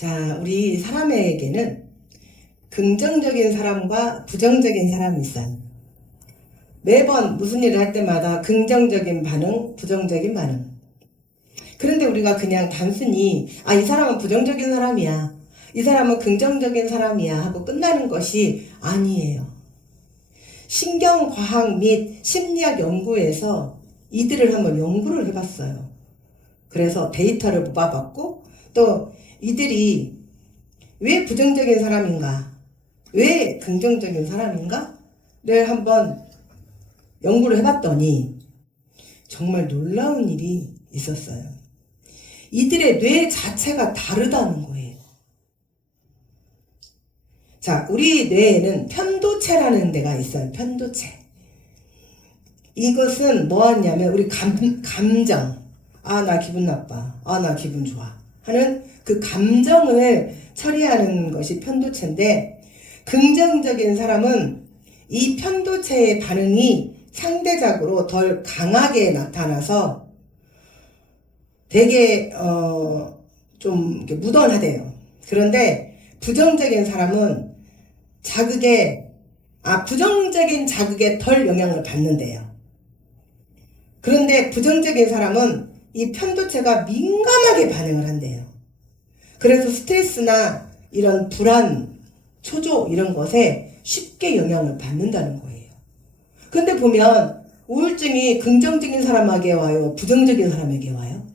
자, 우리 사람에게는 긍정적인 사람과 부정적인 사람이 있어요. 매번 무슨 일을 할 때마다 긍정적인 반응, 부정적인 반응. 그런데 우리가 그냥 단순히 이 사람은 부정적인 사람이야, 이 사람은 긍정적인 사람이야 하고 끝나는 것이 아니에요. 신경과학 및 심리학 연구에서 이들을 한번 연구를 해봤어요. 그래서 데이터를 뽑아봤고, 또 이들이 왜 부정적인 사람인가, 왜 긍정적인 사람인가를 한번 연구를 해봤더니 정말 놀라운 일이 있었어요. 이들의 뇌 자체가 다르다는 거예요. 자, 우리 뇌에는 편도체라는 데가 있어요. 편도체. 이것은 뭐하냐면 우리 감정, 나 기분 나빠, 나 기분 좋아 하는 그 감정을 처리하는 것이 편도체인데, 긍정적인 사람은 이 편도체의 반응이 상대적으로 덜 강하게 나타나서 되게 좀 이렇게 무던하대요. 그런데 부정적인 사람은 부정적인 자극에 덜 영향을 받는데요. 그런데 부정적인 사람은 이 편도체가 민감하게 반응을 한대요. 그래서 스트레스나 이런 불안, 초조 이런 것에 쉽게 영향을 받는다는 거예요. 근데 보면 우울증이 긍정적인 사람에게 와요, 부정적인 사람에게 와요?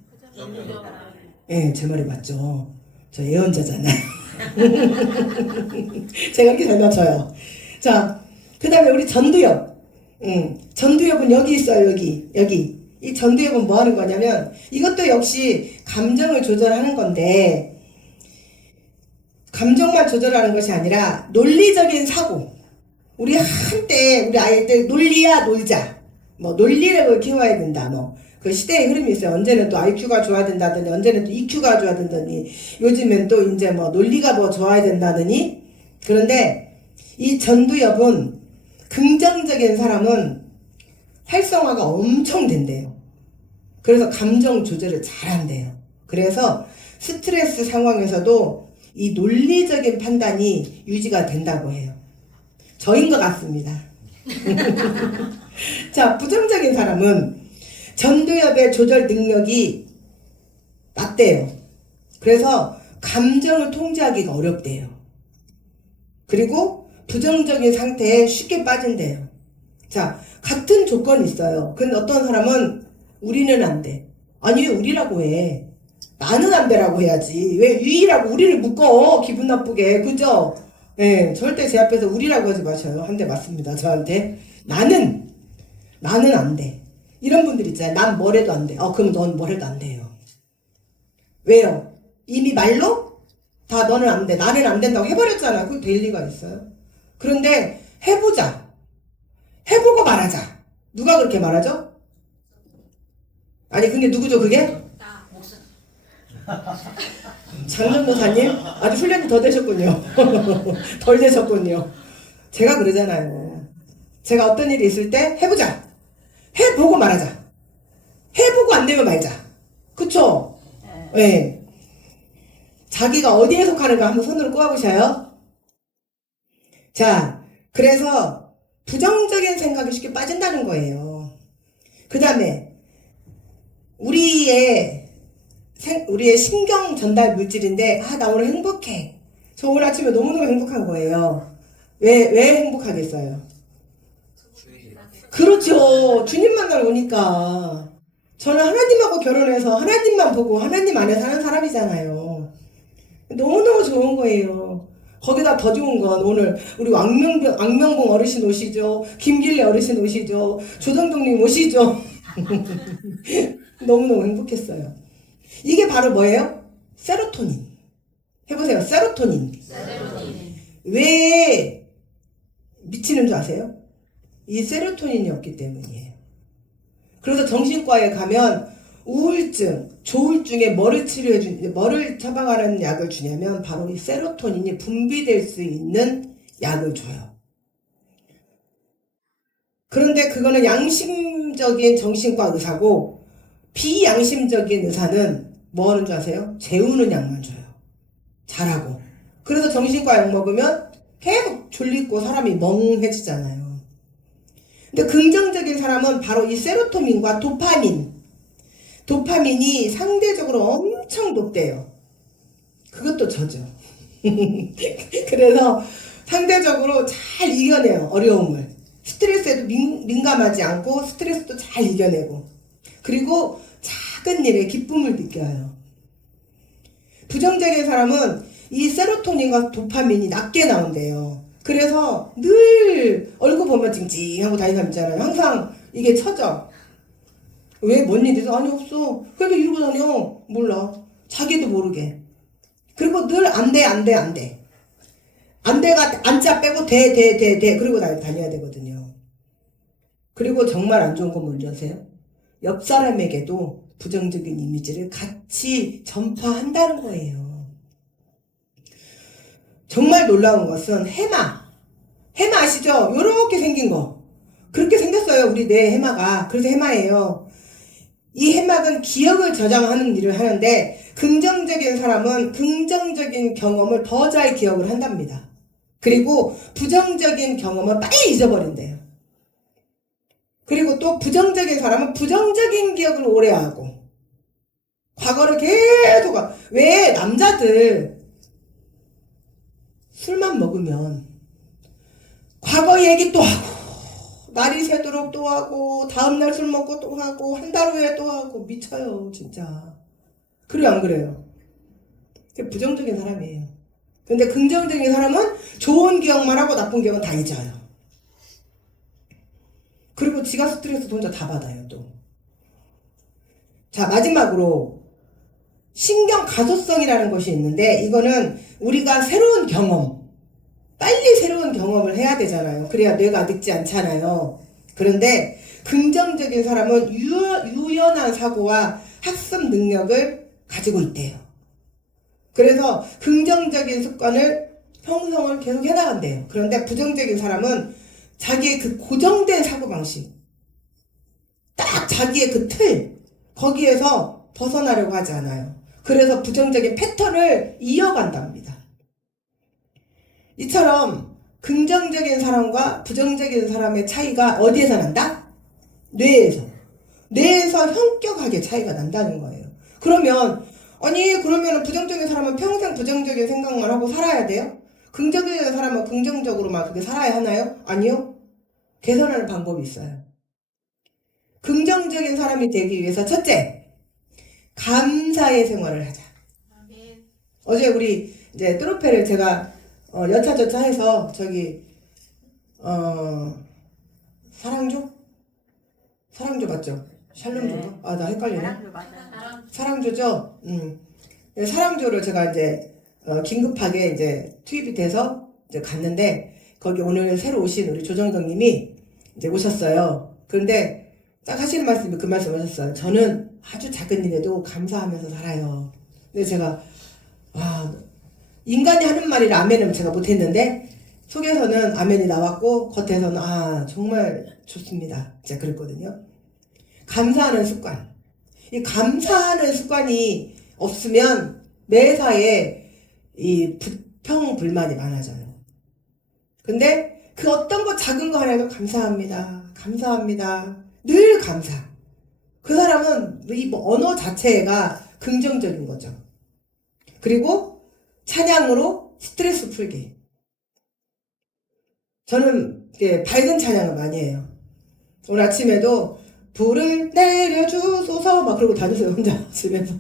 네, 제 말이 맞죠. 저 예언자잖아요. 제가 이렇게 잘 맞춰요. 자, 그 다음에 우리 전두엽. 전두엽은 여기 있어요. 여기. 이 전두엽은 뭐 하는 거냐면, 이것도 역시 감정을 조절하는 건데, 감정만 조절하는 것이 아니라 논리적인 사고. 우리 한때 우리 아이들 논리야 놀자, 뭐 논리력을 키워야 된다, 뭐 그 시대의 흐름이 있어요. 언제는 또 IQ가 좋아야 된다더니, 언제는 또 EQ가 좋아야 된다더니, 요즘엔 또 이제 뭐 논리가 더 좋아야 된다더니. 그런데 이 전두엽은 긍정적인 사람은 활성화가 엄청 된대요. 그래서 감정 조절을 잘한대요. 그래서 스트레스 상황에서도 이 논리적인 판단이 유지가 된다고 해요. 저인 것 같습니다. 자, 부정적인 사람은 전두엽의 조절 능력이 낮대요. 그래서 감정을 통제하기가 어렵대요. 그리고 부정적인 상태에 쉽게 빠진대요. 자, 같은 조건이 있어요. 근데 어떤 사람은 우리는 안 돼. 아니, 왜 우리라고 해? 나는 안 되라고 해야지. 왜 위라고 우리를 묶어? 기분 나쁘게. 그죠? 네, 절대 제 앞에서 우리라고 하지 마셔요. 한 대 맞습니다. 저한테. 나는 안 돼. 이런 분들 있잖아요. 난 뭘 해도 안 돼. 그럼 넌 뭘 해도 안 돼요. 왜요? 이미 말로 다 너는 안 돼, 나는 안 된다고 해버렸잖아. 그게 될 리가 있어요? 그런데 해보자. 해보고 말하자. 누가 그렇게 말하죠? 아니, 근데 누구죠, 그게? 장전도사님? 아주 훈련이 더 되셨군요. 덜 되셨군요. 제가 그러잖아요. 제가 어떤 일이 있을 때 해보자. 해보고 말하자. 해보고 안 되면 말자. 그쵸? 네. 자기가 어디에 속하는가 한번 손으로 꼽아보셔요. 자, 그래서 부정적인 생각이 쉽게 빠진다는 거예요. 그 다음에 우리의 신경 전달 물질인데, 나 오늘 행복해. 저 오늘 아침에 너무너무 행복한 거예요. 왜 행복하겠어요? 그렇죠. 주님 만나러 오니까. 저는 하나님하고 결혼해서 하나님만 보고 하나님 안에 사는 사람이잖아요. 너무너무 좋은 거예요. 거기다 더 좋은 건 오늘 우리 왕명봉 어르신 오시죠. 김길래 어르신 오시죠. 조정동님 오시죠. 너무너무 행복했어요. 이게 바로 뭐예요? 세로토닌. 해보세요. 세로토닌. 왜 미치는 줄 아세요? 이 세로토닌이 없기 때문이에요. 그래서 정신과에 가면 우울증, 조울증에 뭐를 처방하는 약을 주냐면 바로 이 세로토닌이 분비될 수 있는 약을 줘요. 그런데 그거는 양심적인 정신과 의사고, 비양심적인 의사는 뭐 하는 줄 아세요? 재우는 약만 줘요. 잘하고. 그래서 정신과 약 먹으면 계속 졸리고 사람이 멍해지잖아요. 근데 긍정적인 사람은 바로 이 세로토닌과 도파민이 상대적으로 엄청 높대요. 그것도 저죠. 그래서 상대적으로 잘 이겨내요. 어려움을. 스트레스에도 민감하지 않고 스트레스도 잘 이겨내고. 그리고 작은 일에 기쁨을 느껴요. 부정적인 사람은 이 세로토닌과 도파민이 낮게 나온대요. 그래서 늘 얼굴 보면 찡찡하고 다니는 사람 있잖아요. 항상 이게 처져. 왜? 뭔 일 있어? 아니 없어. 그래도 이러고 다녀. 몰라. 자기도 모르게. 그리고 늘 안 돼. 안 돼가 안자 빼고 돼. 그리고 다녀야 되거든요. 그리고 정말 안 좋은 건 뭔지 아세요? 옆 사람에게도 부정적인 이미지를 같이 전파한다는 거예요. 정말 놀라운 것은 해마 아시죠? 요렇게 생긴 거. 그렇게 생겼어요. 우리 뇌 해마가. 그래서 해마예요. 이 해막은 기억을 저장하는 일을 하는데 긍정적인 사람은 긍정적인 경험을 더 잘 기억을 한답니다. 그리고 부정적인 경험은 빨리 잊어버린대요. 그리고 또 부정적인 사람은 부정적인 기억을 오래 하고 과거를 계속 왜 남자들 술만 먹으면 과거 얘기 또 하고 날이 새도록 또 하고 다음날 술 먹고 또 하고 한 달 후에 또 하고 미쳐요 진짜. 그래요 안 그래요? 그게 부정적인 사람이에요. 근데 긍정적인 사람은 좋은 기억만 하고 나쁜 기억은 다 잊어요. 그리고 지가 스트레스 혼자 다 받아요 또. 자 마지막으로 신경 가소성이라는 것이 있는데 이거는 우리가 새로운 경험 빨리 새로운 경험을 해야 되잖아요. 그래야 뇌가 늙지 않잖아요. 그런데 긍정적인 사람은 유연한 사고와 학습 능력을 가지고 있대요. 그래서 긍정적인 습관을 형성을 계속 해나간대요. 그런데 부정적인 사람은 자기의 그 고정된 사고방식 딱 자기의 그 틀 거기에서 벗어나려고 하지 않아요. 그래서 부정적인 패턴을 이어간답니다. 이처럼 긍정적인 사람과 부정적인 사람의 차이가 어디에서 난다? 뇌에서 현격하게 차이가 난다는 거예요. 그러면 부정적인 사람은 평생 부정적인 생각만 하고 살아야 돼요? 긍정적인 사람은 긍정적으로만 그렇게 살아야 하나요? 아니요. 개선하는 방법이 있어요. 긍정적인 사람이 되기 위해서 첫째, 감사의 생활을 하자. 어제 우리 이제 뚜루페를 제가 여차저차 해서 사랑조 맞죠? 샬롬조인가? 아, 나 헷갈리네. 사랑조죠? 사랑조를 제가 이제 긴급하게 이제 투입이 돼서 이제 갔는데 거기 오늘 새로 오신 우리 조정덕님이 이제 오셨어요. 그런데 딱 하시는 말씀이 그 말씀 하셨어요. 저는 아주 작은 일에도 감사하면서 살아요. 근데 제가 인간이 하는 말이라 아멘은 제가 못했는데 속에서는 아멘이 나왔고 겉에서는 정말 좋습니다. 제가 그랬거든요. 감사하는 습관. 이 감사하는 습관이 없으면 매사에 이 불평불만이 많아져요. 근데 그 어떤 거 작은 거 하나도 감사합니다. 늘 감사. 그 사람은 이 언어 자체가 긍정적인 거죠. 그리고 찬양으로 스트레스 풀기. 저는 밝은 찬양을 많이 해요. 오늘 아침에도 불을 내려주소서 막 그러고 다녔어요 혼자 집에서.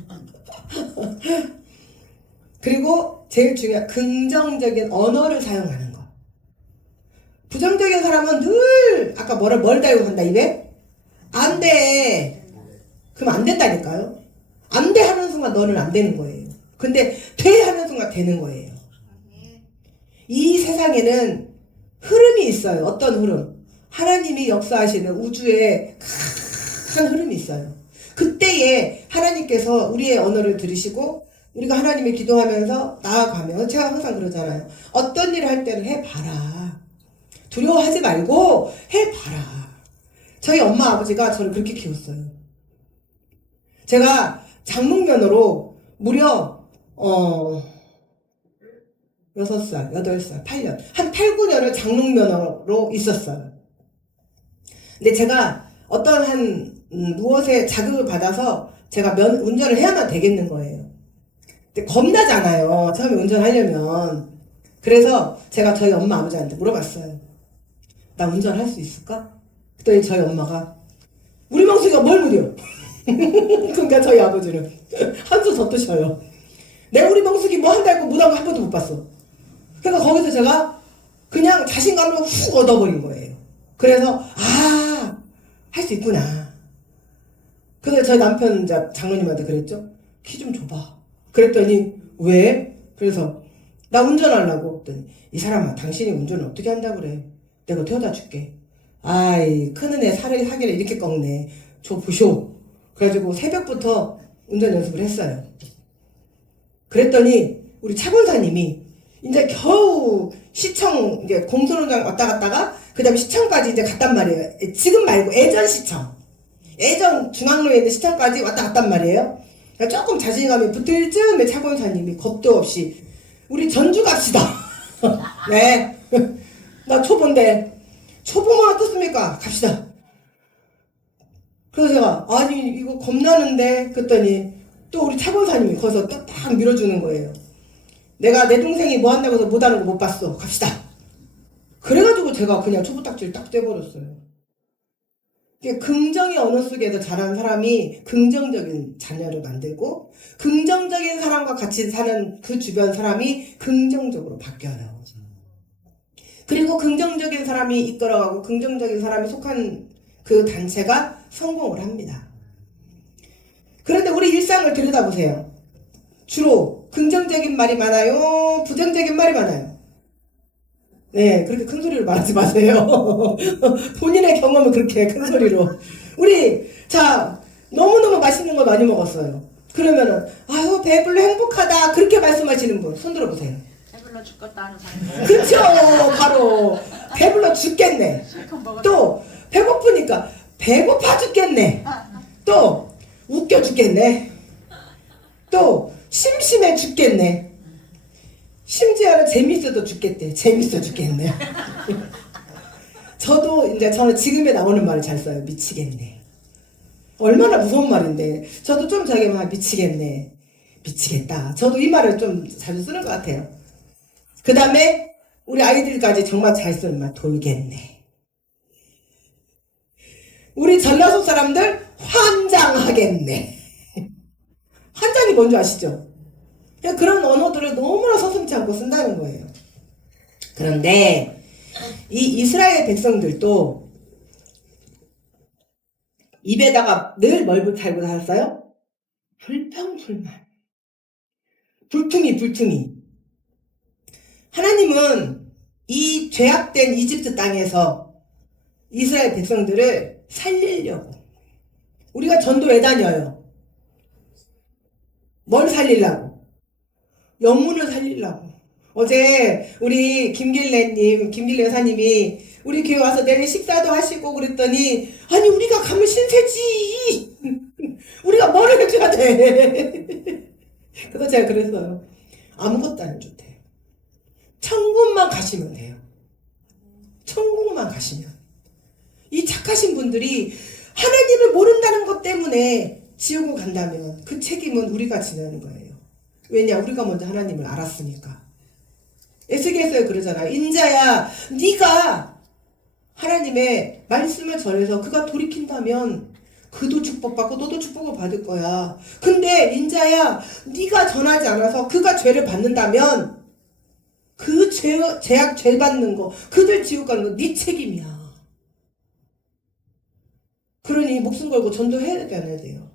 그리고 제일 중요한 긍정적인 언어를 사용하는 거. 부정적인 사람은 늘 아까 뭘 달고 간다 입에? 안 돼. 그럼 안 된다니까요. 안 돼 하는 순간 너는 안 되는 거예요. 근데 돼 하는 순간 되는 거예요. 이 세상에는 흐름이 있어요. 어떤 흐름? 하나님이 역사하시는 우주에 큰 흐름이 있어요. 그때에 하나님께서 우리의 언어를 들으시고 우리가 하나님을 기도하면서 나아가면 제가 항상 그러잖아요. 어떤 일을 할 때는 해봐라. 두려워하지 말고 해봐라. 저희 엄마 아버지가 저를 그렇게 키웠어요. 제가 장롱면허로 무려 6살, 8살, 8년. 한 8, 9년을 장롱면허로 있었어요. 근데 제가 어떤 무엇에 자극을 받아서 제가 운전을 해야만 되겠는 거예요. 근데 겁나잖아요. 처음에 운전하려면. 그래서 제가 저희 엄마 아버지한테 물어봤어요. 나 운전할 수 있을까? 그랬더니 저희 엄마가 우리 명수가 뭘 무려? 그러니까 저희 아버지는 한수 더 뜨셔요. 내 우리 명숙이 뭐 한다고 못한 거 한 번도 못 봤어. 그러니까 거기서 제가 그냥 자신감을 훅 얻어버린 거예요. 그래서 할 수 있구나. 그래서 저희 남편 장로님한테 그랬죠. 키 좀 줘봐. 그랬더니 왜? 그래서 나 운전하려고. 그랬더니 이 사람아 당신이 운전을 어떻게 한다고 그래. 내가 태워다 줄게. 아이 큰 은혜 사기를 이렇게 꺾네. 저 보쇼. 그래가지고 새벽부터 운전 연습을 했어요. 그랬더니 우리 차권사님이 이제 겨우 시청 이제 공소론장 왔다 갔다가 그 다음에 시청까지 이제 갔단 말이에요. 지금 말고 예전 시청, 예전 중앙로에 있는 시청까지 왔다 갔단 말이에요. 그러니까 조금 자신감이 붙을 즈음에 차권사님이 겁도 없이 우리 전주 갑시다. 네, 나 초보인데 초보만 어떻습니까? 갑시다. 그래서 제가 아니 이거 겁나는데 그랬더니 또 우리 차권사님이 거기서 딱 밀어주는 거예요. 내가 내 동생이 뭐 한다고 해서 못하는 거 못 봤어. 갑시다. 그래가지고 제가 그냥 초보딱지를 딱 떼버렸어요. 긍정의 언어 속에서 자란 사람이 긍정적인 자녀를 만들고 긍정적인 사람과 같이 사는 그 주변 사람이 긍정적으로 바뀌어요. 그리고 긍정적인 사람이 이끌어가고 긍정적인 사람이 속한 그 단체가 성공을 합니다. 그런데 우리 일상을 들여다보세요. 주로 긍정적인 말이 많아요? 부정적인 말이 많아요? 네, 그렇게 큰 소리로 말하지 마세요. 본인의 경험은 그렇게 큰 소리로. 우리, 너무너무 맛있는 걸 많이 먹었어요. 그러면은, 아유, 배불러 행복하다. 그렇게 말씀하시는 분, 손 들어보세요. 배불러 죽겠다 하는 사람. 그쵸, 바로. 배불러 죽겠네. 또, 배고프니까, 배고파 죽겠네. 또, 웃겨 죽겠네. 또, 심심해 죽겠네. 심지어는 재밌어도 죽겠대. 재밌어 죽겠네. 저는 지금에 나오는 말을 잘 써요. 미치겠네. 얼마나 무서운 말인데. 저도 좀 자기만 미치겠네. 미치겠다. 저도 이 말을 좀 자주 쓰는 것 같아요. 그 다음에 우리 아이들까지 정말 잘 쓰는 말 돌겠네. 우리 전라도 사람들 환장하겠네. 환장이 뭔지 아시죠? 그런 언어들을 너무나 서슴지 않고 쓴다는 거예요. 그런데 이 이스라엘 백성들도 입에다가 늘 뭘 달고 살았어요? 불평불만. 불퉁이. 하나님은 이 죄악된 이집트 땅에서 이스라엘 백성들을 살리려고. 우리가 전도 왜 다녀요? 뭘 살리려고? 영문을 살리려고. 어제 우리 김길래 여사님이 우리 교회 와서 내일 식사도 하시고 그랬더니 아니 우리가 가면 신세지. 우리가 뭘 해줘야 돼. 그래서 제가 그랬어요. 아무것도 안 해도 돼요. 천국만 가시면 돼요. 천국만 가시면. 이 착하신 분들이 하나님을 모른다는 것 때문에 지옥을 간다면 그 책임은 우리가 지는 거예요. 왜냐? 우리가 먼저 하나님을 알았으니까. 에스겔서에 그러잖아요. 인자야, 네가 하나님의 말씀을 전해서 그가 돌이킨다면 그도 축복받고 너도 축복을 받을 거야. 근데 인자야, 네가 전하지 않아서 그가 죄를 받는다면 그 죄 받는 거, 그들 지옥 가는 거 네 책임이야. 그러니 목숨 걸고 전도해야 돼, 안 해야 돼요?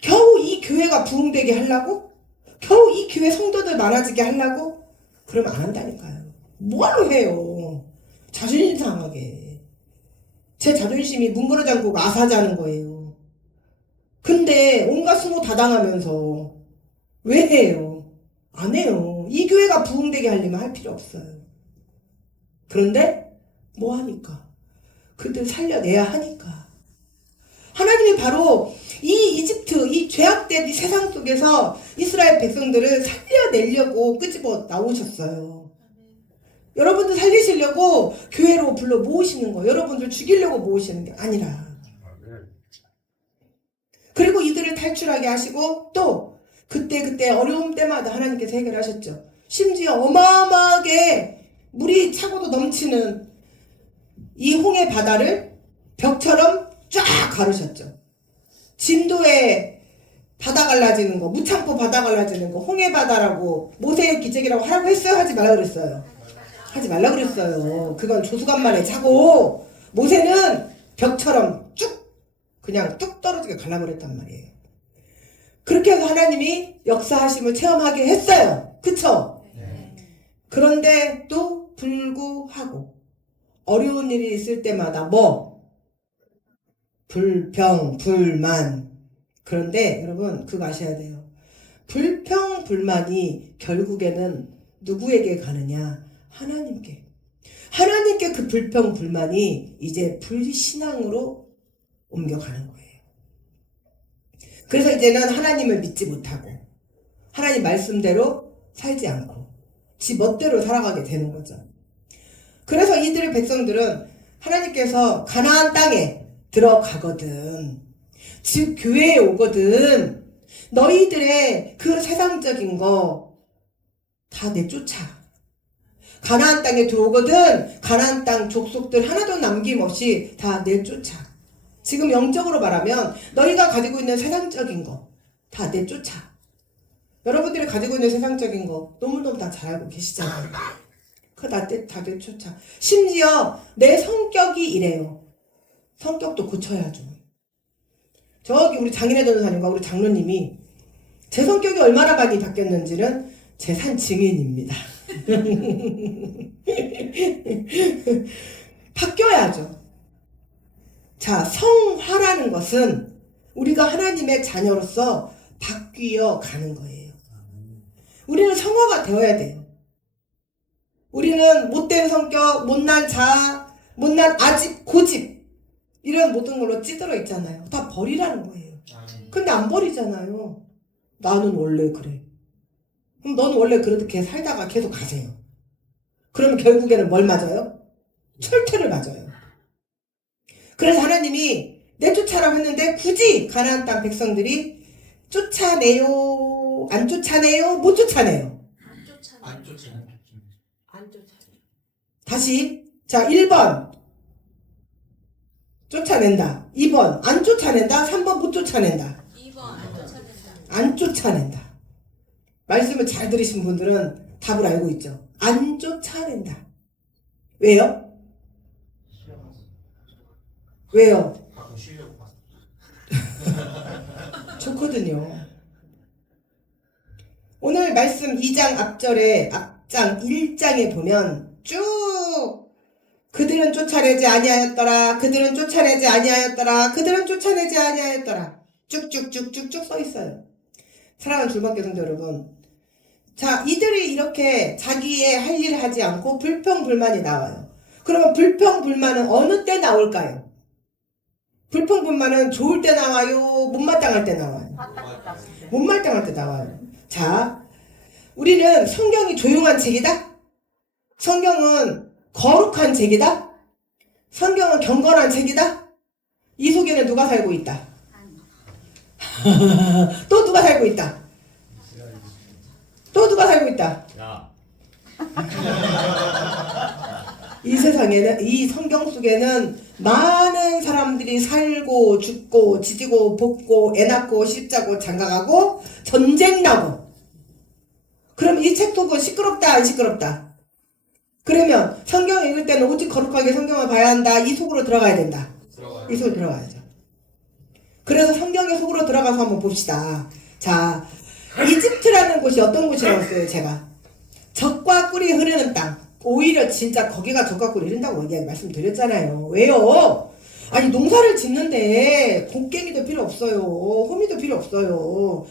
겨우 이 교회가 부흥되게 하려고? 겨우 이 교회 성도들 많아지게 하려고? 그러면 안 한다니까요. 뭐하러 해요? 자존심 상하게. 제 자존심이 뭉그러잡고 아사자는 거예요. 근데 온갖 수모 다 당하면서 왜 해요? 안 해요. 이 교회가 부흥되게 하려면 할 필요 없어요. 그런데 뭐 하니까? 그들 살려내야 하니까. 하나님이 바로 이 이집트, 이 죄악된 이 세상 속에서 이스라엘 백성들을 살려내 살려내려고 끄집어 나오셨어요. 여러분들 살리시려고 교회로 불러 모으시는 거, 여러분들 죽이려고 모으시는 게 아니라. 그리고 이들을 탈출하게 하시고 또 그때 어려움 때마다 하나님께서 해결하셨죠. 심지어 어마어마하게 물이 차고도 넘치는 이 홍해 바다를 벽처럼 쫙 가르셨죠. 진도에 바다 갈라지는 거, 무창포 바다 갈라지는 거, 홍해 바다라고 모세의 기적이라고 하라고 했어요? 하지 말라 그랬어요? 하지 말라 그랬어요. 그건 조수간만에 차고 모세는 벽처럼 그냥 뚝 떨어지게 갈라버렸단 말이에요. 그렇게 해서 하나님이 역사하심을 체험하게 했어요. 그쵸? 네. 그런데 또 불구하고 어려운 일이 있을 때마다 불평, 불만. 그런데 여러분 그거 아셔야 돼요. 불평, 불만이 결국에는 누구에게 가느냐? 하나님께. 하나님께 그 불평, 불만이 이제 불신앙으로 옮겨가는 거예요. 그래서 이제는 하나님을 믿지 못하고 하나님 말씀대로 살지 않고 지 멋대로 살아가게 되는 거죠. 그래서 이들의 백성들은 하나님께서 가나안 땅에 들어가거든, 즉 교회에 오거든, 너희들의 그 세상적인 거 다 내쫓아. 가나안 땅에 들어오거든 가나안 땅 족속들 하나도 남김없이 다 내쫓아. 지금 영적으로 말하면 너희가 가지고 있는 세상적인 거 다 내쫓아. 여러분들이 가지고 있는 세상적인 거 너무너무 다 잘 알고 계시잖아요. 그거 다 내쫓아. 심지어 내 성격이 이래요. 성격도 고쳐야죠. 저기 우리 장인의 전도사님과 우리 장로님이 제 성격이 얼마나 많이 바뀌었는지는 제 산 증인입니다. 바뀌어야죠. 자, 성화라는 것은 우리가 하나님의 자녀로서 바뀌어 가는 거예요. 우리는 성화가 되어야 돼요. 우리는 못된 성격, 못난 자아, 못난 아집, 고집 이런 모든 걸로 찌들어 있잖아요. 다 버리라는 거예요. 근데 안 버리잖아요. 나는 원래 그래. 그럼 너는 원래 그렇게 살다가 계속 가세요. 그러면 결국에는 뭘 맞아요? 철퇴를 맞아요. 그래서 하나님이 내쫓아라고 했는데 굳이 가나안 땅 백성들이 쫓아내요? 안 쫓아내요? 못 쫓아내요? 안 쫓아내요. 다시. 자, 1번 쫓아낸다. 2번 안 쫓아낸다. 3번 못 쫓아낸다. 2번 안 쫓아낸다. 안 쫓아낸다. 말씀을 잘 들으신 분들은 답을 알고 있죠. 안 쫓아낸다. 왜요? 왜요? 좋거든요. 오늘 말씀 2장 앞절에 앞장 1장에 보면 쭉 그들은 쫓아내지 아니하였더라. 그들은 쫓아내지 아니하였더라. 그들은 쫓아내지 아니하였더라. 쭉쭉쭉쭉쭉 써 있어요. 사랑하는 줄만 교성도 여러분, 자, 이들이 이렇게 자기의 할 일을 하지 않고 불평불만이 나와요. 그러면 불평불만은 어느 때 나올까요? 불평불만은 좋을 때 나와요? 못마땅할 때 나와요? 못마땅할 때 나와요. 자, 우리는 성경이 조용한 책이다? 성경은 거룩한 책이다? 성경은 경건한 책이다? 이 속에는 누가 살고 있다? 또 누가 살고 있다? 또 누가 살고 있다? 이 세상에는, 이 성경 속에는 많은 사람들이 살고 죽고 지지고 볶고 애 낳고 씹자고 장가가고 전쟁 나고. 그럼 이 책 속은 시끄럽다 안 시끄럽다? 그러면 성경 읽을 때는 오직 거룩하게 성경을 봐야 한다. 이 속으로 들어가야 된다. 이 속으로 들어가야죠. 그래서 성경의 속으로 들어가서 한번 봅시다. 자, 이집트라는 곳이 어떤 곳이라고 했어요? 제가 젖과 꿀이 흐르는 땅. 오히려 진짜 거기가 젖과 꿀이 흐른다고 말씀드렸잖아요. 왜요? 아니, 농사를 짓는데 곡괭이도 필요 없어요. 호미도 필요 없어요.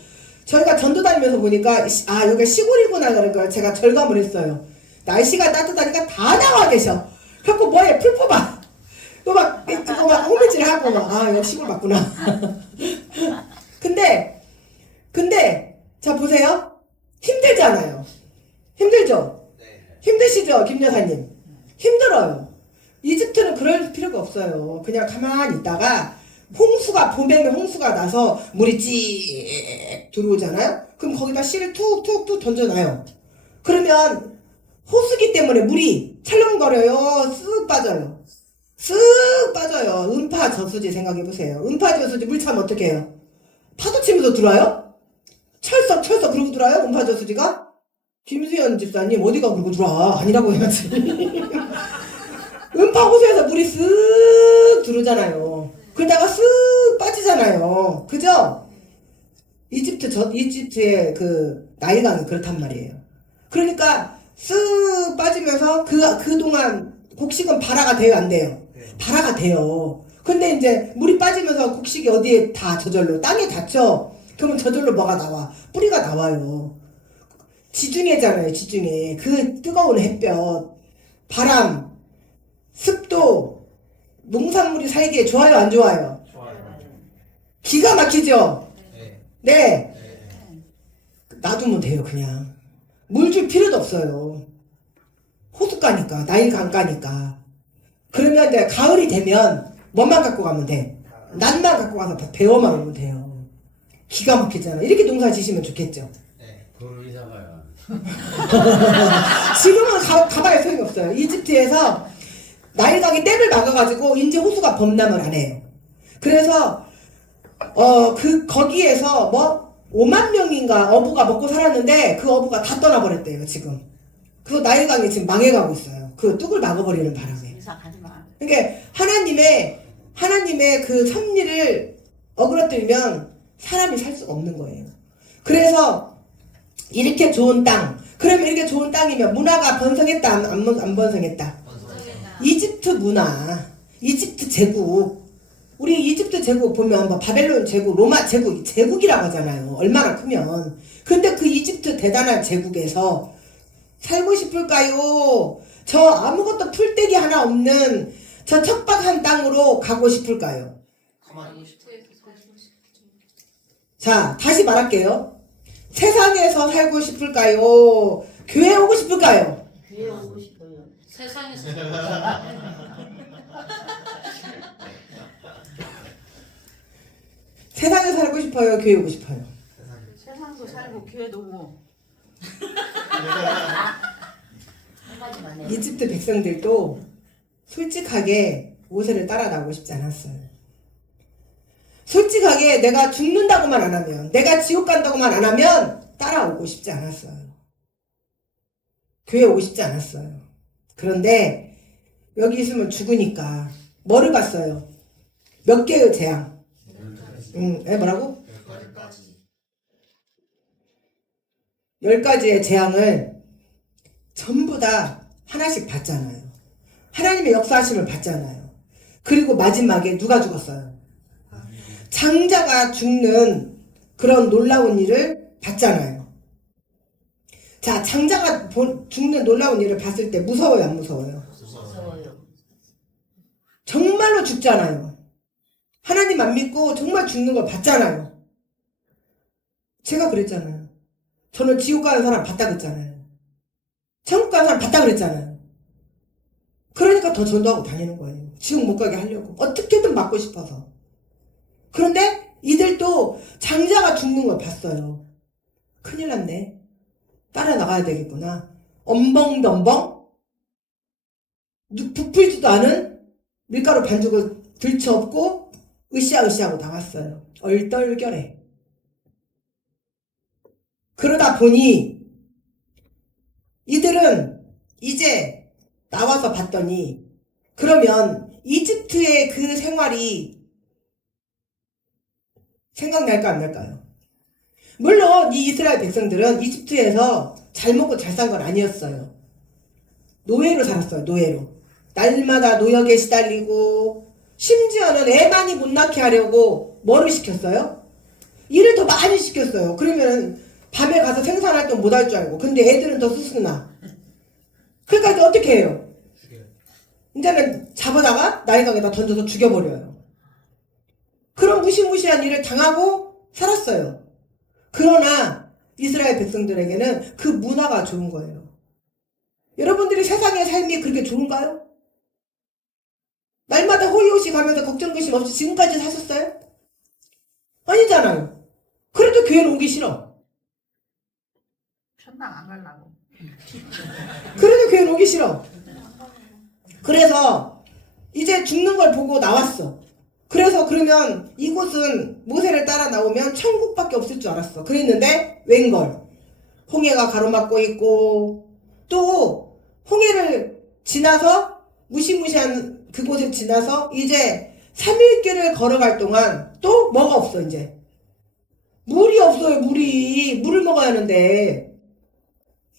저희가 전도 다니면서 보니까 여기가 시골이구나 그런 걸 제가 절감을 했어요. 날씨가 따뜻하니까 다 나와 계셔. 그래갖고 뭐해? 풀 뽑아. 또 막 호미질 하고 여기 시골 맞구나. 근데 자 보세요. 힘들잖아요. 힘들죠? 네. 힘드시죠, 김 여사님? 힘들어요. 이집트는 그럴 필요가 없어요. 그냥 가만히 있다가 홍수가, 봄에는 홍수가 나서 물이 찌 들어오잖아요? 그럼 거기다 씨를 툭툭툭 던져놔요. 그러면 호수기 때문에 물이 찰렁거려요. 쓱 빠져요. 쓱 빠져요. 음파 저수지 생각해보세요. 음파 저수지 물 차면 어떻게 해요? 파도 치면서 들어와요? 철썩 그러고 들어와요? 음파 저수지가? 김수현 집사님 어디가 그러고 들어와? 아니라고 해야지. 음파 호수에서 물이 쓱 들어오잖아요. 그러다가 쓱 빠지잖아요. 그죠? 이집트의 그 나일강이 그렇단 말이에요. 그러니까 쓱 빠지면서 그동안 곡식은 발화가 돼요, 안 돼요? 발화가 돼요. 근데 이제 물이 빠지면서 곡식이 어디에 다 저절로 땅에 닿죠? 그러면 저절로 뭐가 나와? 뿌리가 나와요. 지중해잖아요, 지중해. 그 뜨거운 햇볕, 바람, 습도, 농산물이 살기에 좋아요, 안 좋아요? 좋아요. 기가 막히죠? 네. 네. 네. 놔두면 돼요, 그냥. 물 줄 필요도 없어요. 호숫가니까, 나일강가니까. 그러면 이제 가을이 되면 뭐만 갖고 가면 돼? 난만 갖고 가서 배워만 오면 돼요. 기가 막히잖아. 이렇게 농사 지시면 좋겠죠. 네. 도로 이사 가요. 지금은 가봐야 소용이 없어요. 이집트에서 나일강이 댐을 막아가지고 이제 호수가 범람을 안 해요. 그래서 거기에서 뭐 5만 명인가 어부가 먹고 살았는데 그 어부가 다 떠나버렸대요 지금. 그래서 나일강이 지금 망해가고 있어요. 그 뚝을 막아버리는 바람에. 이사 가지 마. 그러니까 하나님의 그 섭리를 어그러뜨리면 사람이 살 수가 없는 거예요. 그래서 이렇게 좋은 땅, 그러면 이렇게 좋은 땅이면 문화가 번성했다 안 번성했다? 이집트 문화, 이집트 제국, 우리 이집트 제국 보면 뭐 바벨론 제국, 로마 제국, 제국이라고 하잖아요. 얼마나 크면. 근데 그 이집트 대단한 제국에서 살고 싶을까요? 저 아무것도 풀떼기 하나 없는 저 척박한 땅으로 가고 싶을까요? 가만히 자, 다시 말할게요. 세상에서 살고 싶을까요? 교회 오고 싶을까요? 교회 오고 싶어요. 세상에서 세상에 살고 싶어요? 교회 오고 싶어요? 세상도 살고 교회도 오고. 한 가지만 해. 이집트 백성들도 솔직하게 모세를 따라 나오고 싶지 않았어요. 솔직하게 내가 죽는다고만 안 하면, 내가 지옥 간다고만 안 하면 따라오고 싶지 않았어요. 교회 오고 싶지 않았어요. 그런데 여기 있으면 죽으니까 뭐를 봤어요? 몇 개의 재앙? 뭐라고? 10가지의 재앙을 전부 다 하나씩 봤잖아요. 하나님의 역사하심을 봤잖아요. 그리고 마지막에 누가 죽었어요? 장자가 죽는 그런 놀라운 일을 봤잖아요. 자, 장자가 죽는 놀라운 일을 봤을 때 무서워요, 안 무서워요? 무서워요. 정말로 죽잖아요. 하나님 안 믿고 정말 죽는 걸 봤잖아요. 제가 그랬잖아요. 저는 지옥 가는 사람 봤다 그랬잖아요. 천국 가는 사람 봤다 그랬잖아요. 그러니까 더 전도하고 다니는 거예요. 지옥 못 가게 하려고. 어떻게든 막고 싶어서. 그런데 이들도 장자가 죽는 걸 봤어요. 큰일 났네. 따라 나가야 되겠구나. 엄벙덤벙 부풀지도 않은 밀가루 반죽을 들쳐업고 으쌰으쌰하고 나왔어요. 얼떨결에. 그러다 보니 이들은 이제 나와서 봤더니 그러면 이집트의 그 생활이 생각날까 안 날까요? 물론 이 이스라엘 백성들은 이집트에서 잘 먹고 잘 산 건 아니었어요. 노예로 살았어요. 노예로. 날마다 노역에 시달리고 심지어는 애 많이 못 낳게 하려고 뭐를 시켰어요? 일을 더 많이 시켰어요. 그러면 밤에 가서 생산활동 못 할 줄 알고. 근데 애들은 더 수수나. 그러니까 이제 어떻게 해요? 이제는 잡아다가 나일강에다 던져서 죽여버려요. 그런 무시무시한 일을 당하고 살았어요. 그러나 이스라엘 백성들에게는 그 문화가 좋은 거예요. 여러분들이 세상의 삶이 그렇게 좋은가요? 날마다 호의호식 가면서 걱정근심 없이 지금까지 사셨어요? 아니잖아요. 그래도 교회는 오기 싫어. 천당 안 가려고. 그래도 교회는 오기 싫어. 그래서 이제 죽는 걸 보고 나왔어. 그래서 그러면 이곳은 모세를 따라 나오면 천국밖에 없을 줄 알았어. 그랬는데 웬걸 홍해가 가로막고 있고, 또 홍해를 지나서 무시무시한 그곳을 지나서 이제 3일길을 걸어갈 동안 또 뭐가 없어. 이제 물이 없어요. 물을 먹어야 하는데,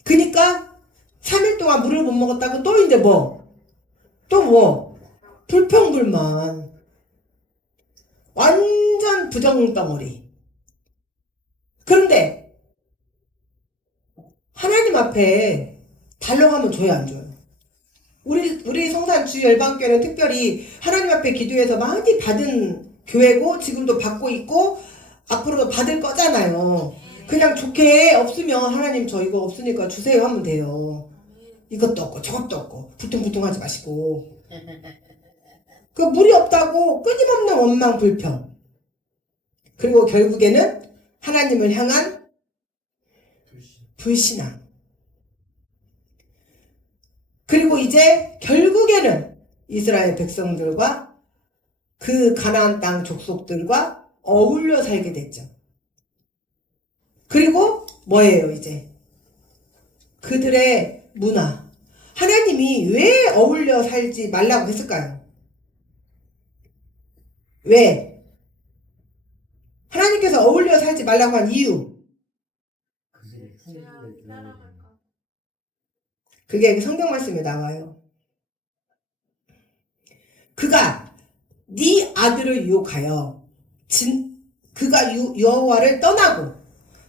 그니까 3일 동안 물을 못 먹었다고 또 이제 불평불만. 완전 부정덩어리. 그런데 하나님 앞에 달려가면 줘요, 안 줘요? 우리 성산 주열방교회는 특별히 하나님 앞에 기도해서 많이 받은 교회고, 지금도 받고 있고 앞으로도 받을 거잖아요. 그냥 좋게 없으면 하나님 저 이거 없으니까 주세요 하면 돼요. 이것도 없고 저것도 없고 불퉁불퉁하지 마시고. 그 물이 없다고 끊임없는 원망 불평. 그리고 결국에는 하나님을 향한 불신앙. 그리고 이제 결국에는 이스라엘 백성들과 그 가나안 땅 족속들과 어울려 살게 됐죠. 그리고 뭐예요, 이제? 그들의 문화. 하나님이 왜 어울려 살지 말라고 했을까요? 왜? 하나님께서 어울려 살지 말라고 한 이유. 그게 성경 말씀에 나와요. 그가 네 아들을 유혹하여 그가 여호와를 떠나고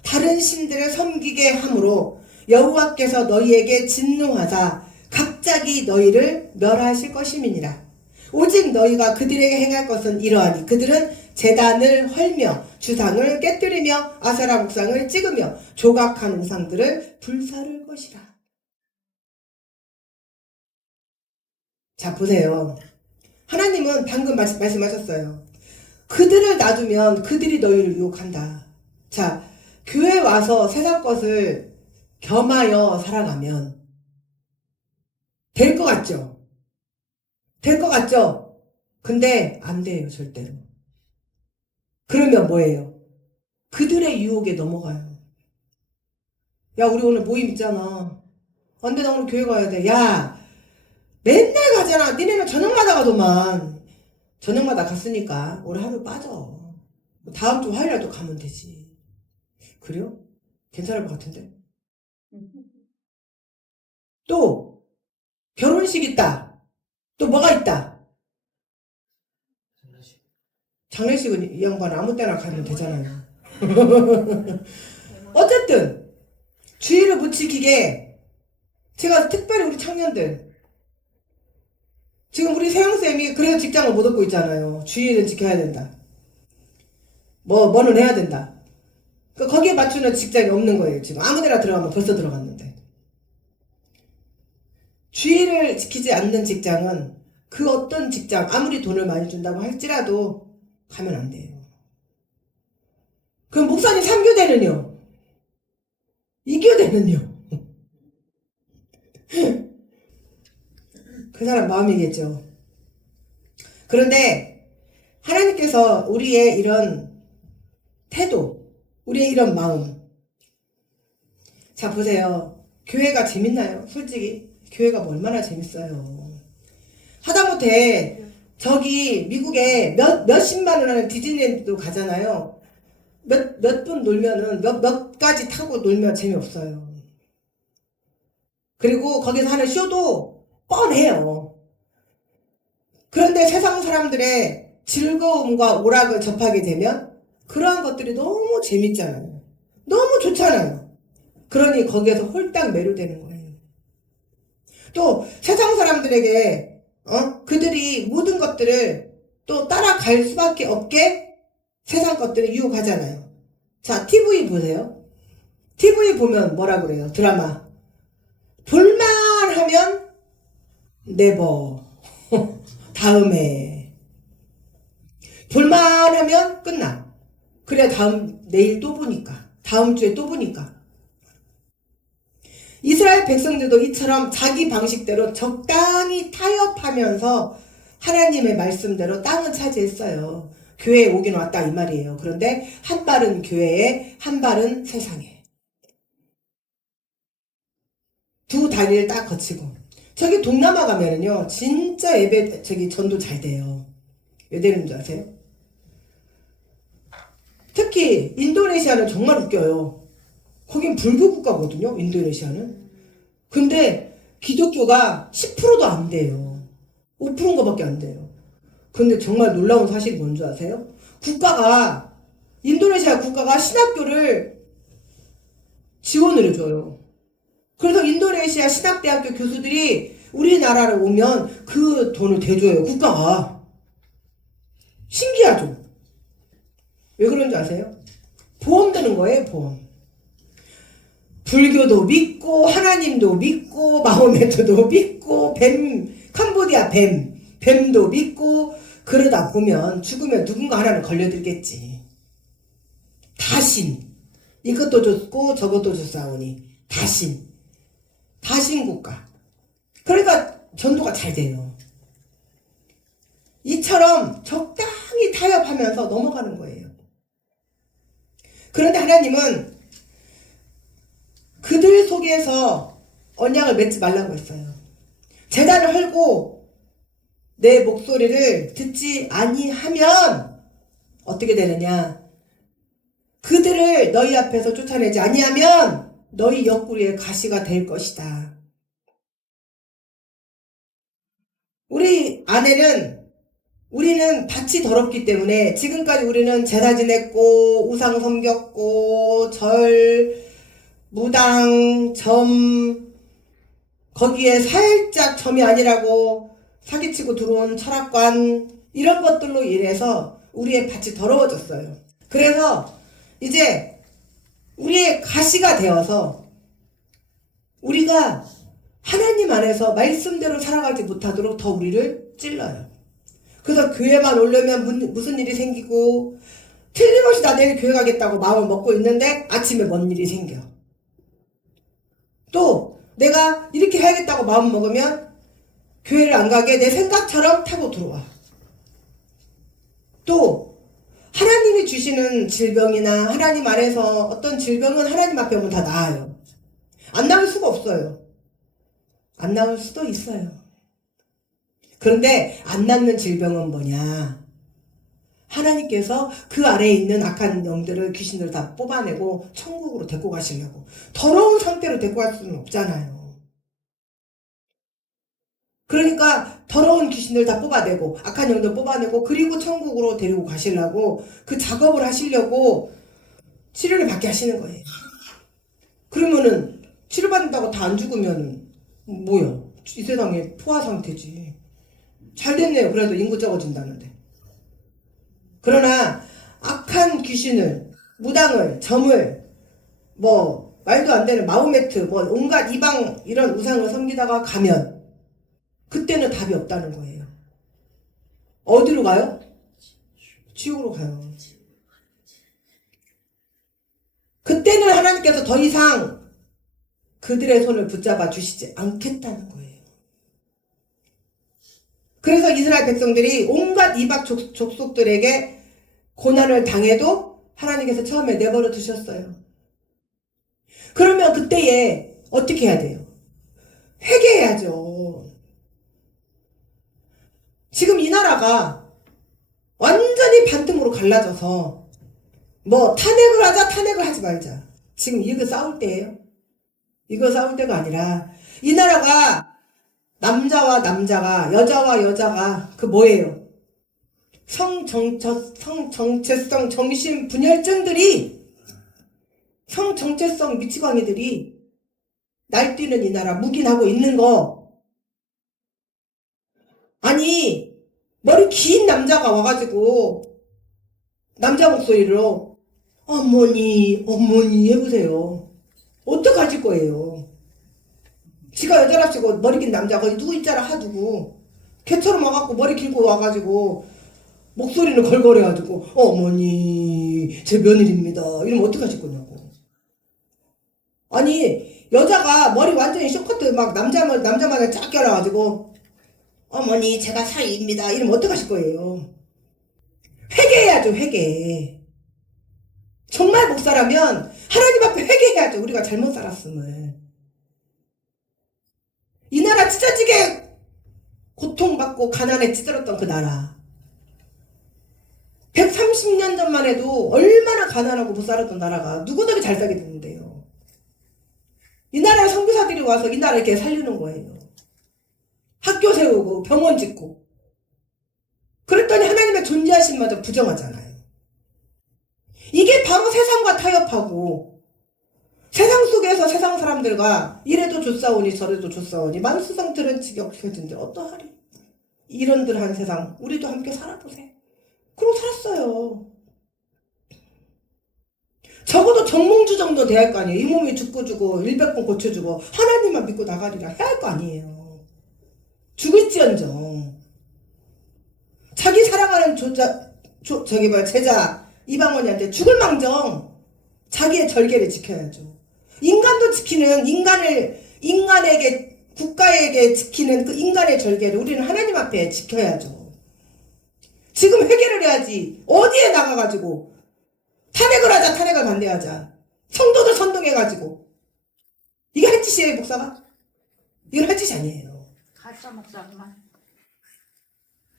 다른 신들을 섬기게 함으로 여호와께서 너희에게 진노하사 갑자기 너희를 멸하실 것임이니라. 오직 너희가 그들에게 행할 것은 이러하니 그들은 제단을 헐며 주상을 깨뜨리며 아세라 목상을 찍으며 조각한 우상들을 불사를 것이라. 자, 보세요. 하나님은 방금 말씀하셨어요. 그들을 놔두면 그들이 너희를 유혹한다. 자, 교회 와서 세상 것을 겸하여 살아가면 될 것 같죠? 될 것 같죠? 근데 안 돼요, 절대로. 그러면 뭐예요? 그들의 유혹에 넘어가요. 야, 우리 오늘 모임 있잖아. 안 돼, 나 오늘 교회 가야 돼. 야, 맨날 가잖아. 니네는 저녁마다 가더만. 저녁마다 갔으니까 오늘 하루 빠져. 다음 주 화요일날 또 가면 되지. 그래요? 괜찮을 것 같은데? 또 결혼식 있다. 또 뭐가 있다. 장례식은 이 양반 아무 때나 가면 되잖아요. 어쨌든 주의를 못 지키게 제가 특별히 우리 청년들, 지금 우리 세영쌤이 그래서 직장을 못 얻고 있잖아요. 주의는 지켜야 된다. 뭐는 해야 된다. 거기에 맞추는 직장이 없는 거예요. 지금 아무데나 들어가면 벌써 들어갔는데. 주의를 지키지 않는 직장은 그 어떤 직장, 아무리 돈을 많이 준다고 할지라도 가면 안 돼요. 그럼 목사님 3교대는요? 2교대는요? 그 사람 마음이겠죠. 그런데 하나님께서 우리의 이런 태도, 우리의 이런 마음. 자, 보세요. 교회가 재밌나요? 솔직히 교회가 뭐 얼마나 재밌어요. 하다못해 저기 미국에 몇십만 원 하는 디즈니랜드도 가잖아요. 몇 분 놀면은 몇 가지 타고 놀면 재미없어요. 그리고 거기서 하는 쇼도 뻔해요. 그런데 세상 사람들의 즐거움과 오락을 접하게 되면 그러한 것들이 너무 재밌잖아요. 너무 좋잖아요. 그러니 거기에서 홀딱 매료되는 거예요. 또 세상 사람들에게 그들이 모든 것들을 또 따라갈 수밖에 없게 세상 것들을 유혹하잖아요. 자, TV 보세요. TV 보면 뭐라 그래요? 드라마. 볼만하면 네버. 다음에. 볼만하면 끝나. 그래 내일 또 보니까. 다음 주에 또 보니까. 이스라엘 백성들도 이처럼 자기 방식대로 적당히 타협하면서 하나님의 말씀대로 땅은 차지했어요. 교회에 오긴 왔다 이 말이에요. 그런데 한 발은 교회에, 한 발은 세상에. 두 다리를 딱 거치고. 저기 동남아 가면은요, 진짜 전도 잘 돼요. 왜 되는 줄 아세요? 특히 인도네시아는 정말 웃겨요. 거긴 불교 국가거든요, 인도네시아는. 근데 기독교가 10%도 안 돼요. 5%인 거밖에 안 돼요. 근데 정말 놀라운 사실이 뭔지 아세요? 인도네시아 국가가 신학교를 지원을 해줘요. 그래서 인도네시아 신학대학교 교수들이 우리나라로 오면 그 돈을 대줘요, 국가가. 신기하죠? 왜 그런지 아세요? 보험 드는 거예요, 보험. 불교도 믿고, 하나님도 믿고, 마호메트도 믿고, 캄보디아 뱀도 믿고, 그러다 보면 죽으면 누군가 하나는 걸려들겠지. 다신. 이것도 좋고, 저것도 좋사오니. 다신 국가. 그러니까 전도가 잘 돼요. 이처럼 적당히 타협하면서 넘어가는 거예요. 그런데 하나님은 그들 속에서 언약을 맺지 말라고 했어요. 제단을 헐고 내 목소리를 듣지 아니하면 어떻게 되느냐? 그들을 너희 앞에서 쫓아내지 아니하면 너희 옆구리에 가시가 될 것이다. 우리는 밭이 더럽기 때문에 지금까지 우리는 제사 지냈고 우상 섬겼고 절, 무당, 점, 거기에 살짝 점이 아니라고 사기치고 들어온 철학관 이런 것들로 인해서 우리의 밭이 더러워졌어요. 그래서 이제 우리의 가시가 되어서 우리가 하나님 안에서 말씀대로 살아가지 못하도록 더 우리를 찔러요. 그래서 교회만 오려면 무슨 일이 생기고 틀림없이 나 내일 교회 가겠다고 마음을 먹고 있는데 아침에 뭔 일이 생겨. 또 내가 이렇게 해야겠다고 마음 먹으면 교회를 안 가게 내 생각처럼 타고 들어와. 또 하나님이 주시는 질병이나 하나님 안에서 어떤 질병은 하나님 앞에 오면 다 나아요. 안 나을 수가 없어요. 안 나을 수도 있어요. 그런데 안 낫는 질병은 뭐냐? 하나님께서 그 아래에 있는 악한 영들을 귀신들을 다 뽑아내고 천국으로 데리고 가시려고. 더러운 상태로 데리고 갈 수는 없잖아요. 그러니까 더러운 귀신들 다 뽑아내고 악한 영들 뽑아내고 그리고 천국으로 데리고 가시려고 그 작업을 하시려고 치료를 받게 하시는 거예요. 그러면은 치료받는다고 다 안 죽으면 뭐야? 이 세상에 포화 상태지. 잘 됐네요. 그래도 인구 적어진다는데. 그러나 악한 귀신을, 무당을, 점을, 말도 안 되는 마호메트, 온갖 이방 이런 우상을 섬기다가 가면 그때는 답이 없다는 거예요. 어디로 가요? 지옥으로 가요. 그때는 하나님께서 더 이상 그들의 손을 붙잡아 주시지 않겠다는 거예요. 그래서 이스라엘 백성들이 온갖 이방 족속들에게 고난을 당해도 하나님께서 처음에 내버려 두셨어요. 그러면 그때에 어떻게 해야 돼요? 회개해야죠. 지금 이 나라가 완전히 반등으로 갈라져서 탄핵을 하자 탄핵을 하지 말자. 지금 이거 싸울 때예요. 이거 싸울 때가 아니라 이 나라가 남자와 남자가 여자와 여자가 뭐예요? 성정체성 정신분열증들이 성정체성 미치광이들이 날뛰는 이 나라 묵인하고 있는 거. 아니 머리 긴 남자가 와가지고 남자 목소리로 어머니 해보세요. 어떡하실 거예요? 지가 여자랍시고 머리 긴 남자가 누구 있잖아 하두고 개처럼 와갖고 머리 길고 와가지고 목소리는 걸걸해가지고 어머니 제 며느리입니다 이러면 어떡하실 거냐고. 아니 여자가 머리 완전히 쇼커트 막 남자마다 쫙 껴놔가지고 어머니 제가 사위입니다 이러면 어떡하실 거예요. 회개해야죠. 회개. 정말 목사라면 하나님 앞에 회개해야죠. 우리가 잘못 살았음을. 이 나라 찢어지게 고통받고 가난에 찌들었던 그 나라 130년 전만 해도 얼마나 가난하고 못 살았던 나라가 누구든지 잘 살게 됐는데요. 이 나라에 선교사들이 와서 이 나라 이렇게 살리는 거예요. 학교 세우고 병원 짓고. 그랬더니 하나님의 존재하심마저 부정하잖아요. 이게 바로 세상과 타협하고 세상 속에서 세상 사람들과 이래도 좋사오니 저래도 좋사오니 만수성들은 지겹혀진들 어떠하리. 이런들한 세상 우리도 함께 살아보세요. 그러고 살았어요. 적어도 정몽주 정도 돼야 할 거 아니에요. 이 몸이 죽고 100번 고쳐주고 하나님만 믿고 나가리라 해야 할 거 아니에요. 죽을지언정 자기 사랑하는 제자 이방원이한테 죽을 망정 자기의 절개를 지켜야죠. 인간도 지키는 인간에게 국가에게 지키는 그 인간의 절개를 우리는 하나님 앞에 지켜야죠. 지금 회개를 해야지. 어디에 나가가지고 탄핵을 하자 탄핵을 반대하자 성도들 선동해가지고 이게 할 짓이에요 목사가? 이건 할 짓이 아니에요. 가짜 목사 그만.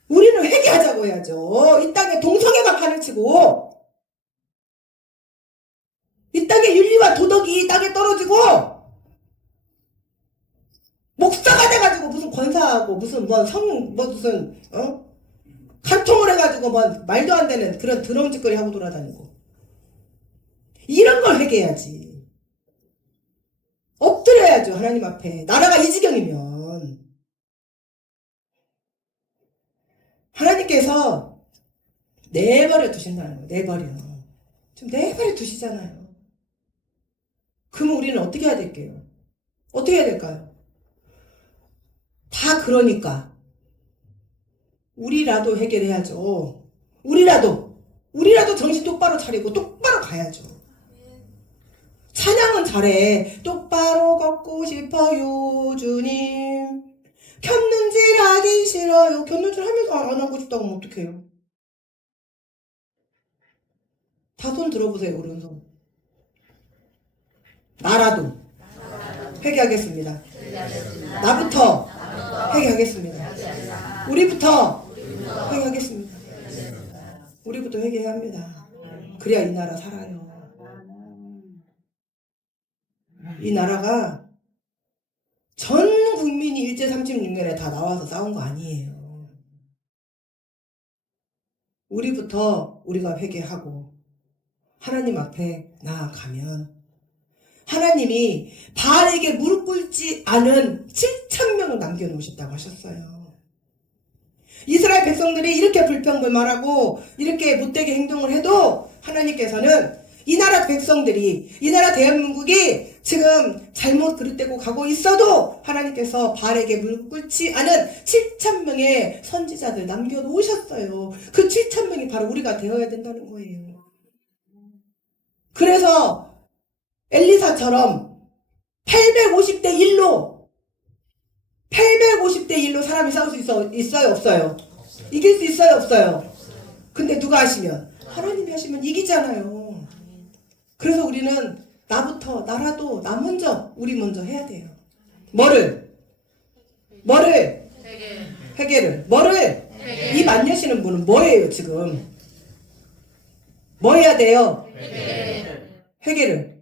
우리는 회개하자고 해야죠. 이 땅에 동성애가 판을 치고 이 땅에 윤리와 도덕이 땅에 떨어지고 목사가 돼가지고 무슨 권사하고 무슨 무슨 간통을 해가지고 말도 안 되는 그런 더러운 짓거리 하고 돌아다니고 이런 걸 회개해야지. 엎드려야죠 하나님 앞에. 나라가 이 지경이면 하나님께서 내버려 두신다는 거예요. 내버려. 좀 내버려 두시잖아요. 그러면 우리는 어떻게 해야 될게요? 어떻게 해야 될까요? 다 그러니까 우리라도 해결해야죠. 우리라도 정신 똑바로 차리고 똑바로 가야죠. 찬양은 잘해. 똑바로 걷고 싶어요 주님. 켰는질 하기 싫어요. 켰는질 하면서 안 하고 싶다고 하면 어떡해요? 다 손 들어보세요. 오른손. 나라도 회개하겠습니다. 나부터 회개하겠습니다. 우리부터 회개하겠습니다. 우리부터 회개해야 합니다. 그래야 이 나라 살아요. 이 나라가 전 국민이 일제 36년에 다 나와서 싸운 거 아니에요. 우리부터 우리가 회개하고 하나님 앞에 나아가면 하나님이 바알에게 무릎 꿇지 않은 7,000명을 남겨놓으셨다고 하셨어요. 이스라엘 백성들이 이렇게 불평불만하고 이렇게 못되게 행동을 해도 하나님께서는 이 나라 백성들이, 이 나라 대한민국이 지금 잘못 그릇되고 가고 있어도 하나님께서 바알에게 무릎 꿇지 않은 7,000명의 선지자들 남겨놓으셨어요. 그 7,000명이 바로 우리가 되어야 된다는 거예요. 그래서 엘리사처럼 850대 1로 사람이 싸울 수 있어요? 없어요? 이길 수 있어요? 없어요? 근데 누가 하시면? 하나님이 하시면 이기잖아요. 그래서 우리는 나부터, 나라도, 나 먼저, 우리 먼저 해야 돼요. 뭐를? 회개를. 뭐를? 입 안 여시는 분은 뭐예요, 지금? 뭐 해야 돼요? 회개를.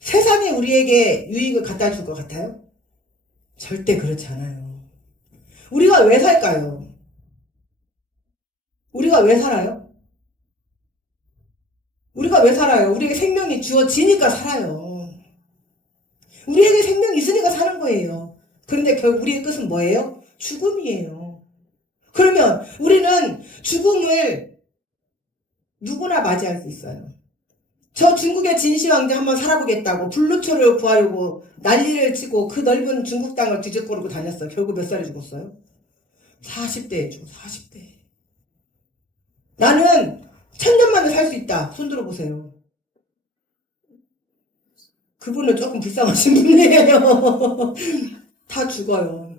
세상이 우리에게 유익을 갖다 줄 것 같아요? 절대 그렇지 않아요. 우리가 왜 살까요? 우리가 왜 살아요? 우리가 왜 살아요? 우리에게 생명이 주어지니까 살아요. 우리에게 생명이 있으니까 사는 거예요. 그런데 결국 우리의 끝은 뭐예요? 죽음이에요. 그러면 우리는 죽음을 누구나 맞이할 수 있어요. 저 중국의 진시황제 한번 살아보겠다고 불루초를 구하려고 난리를 치고 그 넓은 중국 땅을 뒤적거리고 다녔어요. 결국 몇 살에 죽었어요? 40대에 죽어. 40대. 나는 1000년만에 살 수 있다. 손 들어보세요. 그분은 조금 불쌍하신 분이에요. 다 죽어요.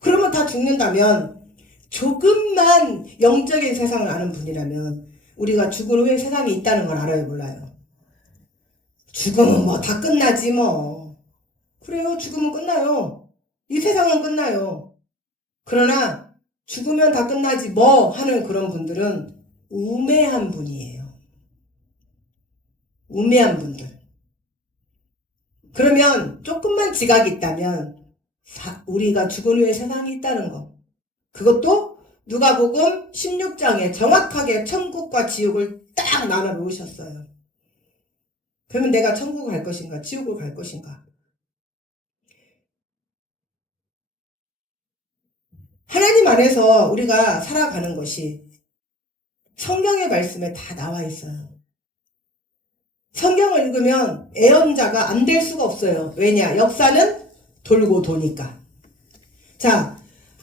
그러면 다 죽는다면 조금만 영적인 세상을 아는 분이라면 우리가 죽은 후에 세상이 있다는 걸 알아요, 몰라요? 죽으면 뭐 다 끝나지 뭐. 그래요, 죽으면 끝나요. 이 세상은 끝나요. 그러나 죽으면 다 끝나지 뭐 하는 그런 분들은 우매한 분이에요. 우매한 분들. 그러면 조금만 지각이 있다면 우리가 죽은 후에 세상이 있다는 거. 그것도 누가복음 16장에 정확하게 천국과 지옥을 딱 나눠 놓으셨어요. 그러면 내가 천국을 갈 것인가 지옥을 갈 것인가. 하나님 안에서 우리가 살아가는 것이 성경의 말씀에 다 나와 있어요. 성경을 읽으면 애언자가 안 될 수가 없어요. 왜냐? 역사는 돌고 도니까. 자,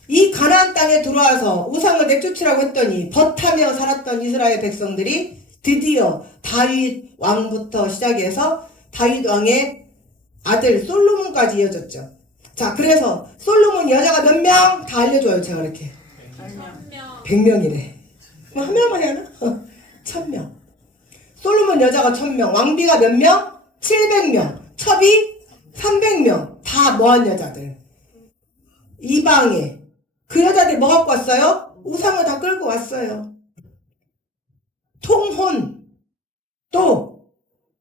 이 가나안 땅에 들어와서 우상을 내쫓으라고 했더니 벗하며 살았던 이스라엘 백성들이 드디어 다윗 왕부터 시작해서 다윗 왕의 아들 솔로몬까지 이어졌죠. 자, 그래서 솔로몬 여자가 몇 명? 다 알려줘요. 제가 이렇게 100명이래. 그럼 한 명만 해야 하나? 1000명. 솔로몬 여자가 1000명, 왕비가 몇 명? 700명, 첩이 300명, 다 뭐한 여자들. 이방에. 그 여자들 뭐 갖고 왔어요? 우상을 다 끌고 왔어요. 통혼. 또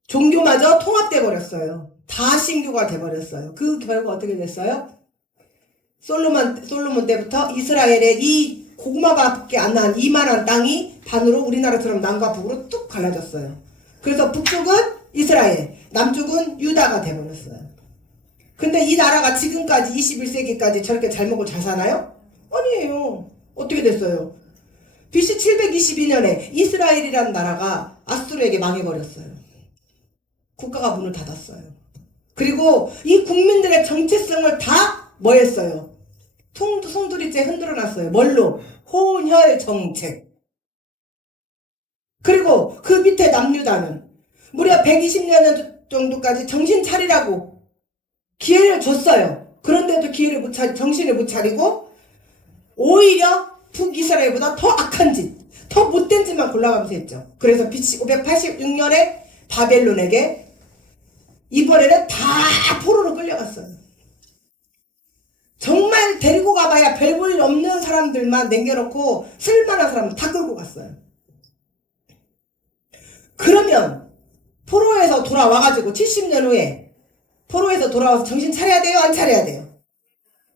종교마저 통합돼 버렸어요. 다 신교가 돼 버렸어요. 그 결과 어떻게 됐어요? 솔로몬 때부터 이스라엘의 이 고구마밖에 안 난 이만한 땅이 반으로 우리나라처럼 남과 북으로 뚝 갈라졌어요. 그래서 북쪽은 이스라엘, 남쪽은 유다가 돼버렸어요. 근데 이 나라가 지금까지 21세기까지 저렇게 잘 먹고 잘 사나요? 아니에요. 어떻게 됐어요? BC 722년에 이스라엘이라는 나라가 아수르에게 망해버렸어요. 국가가 문을 닫았어요. 그리고 이 국민들의 정체성을 다 뭐 했어요? 송두리째 흔들어놨어요. 뭘로? 혼혈 정책. 그리고 그 밑에 남유다는 무려 120년 정도까지 정신 차리라고 기회를 줬어요. 그런데도 정신을 못 차리고 오히려 북이스라엘보다 더 악한 짓, 더 못된 짓만 골라가면서 했죠. 그래서 BC 586년에 바벨론에게 이번에는 다 포로로 끌려갔어요. 정말 데리고 가봐야 별 볼 일 없는 사람들만 남겨놓고 쓸만한 사람은 다 끌고 갔어요. 그러면 포로에서 돌아와가지고 70년 후에 포로에서 돌아와서 정신 차려야 돼요? 안 차려야 돼요?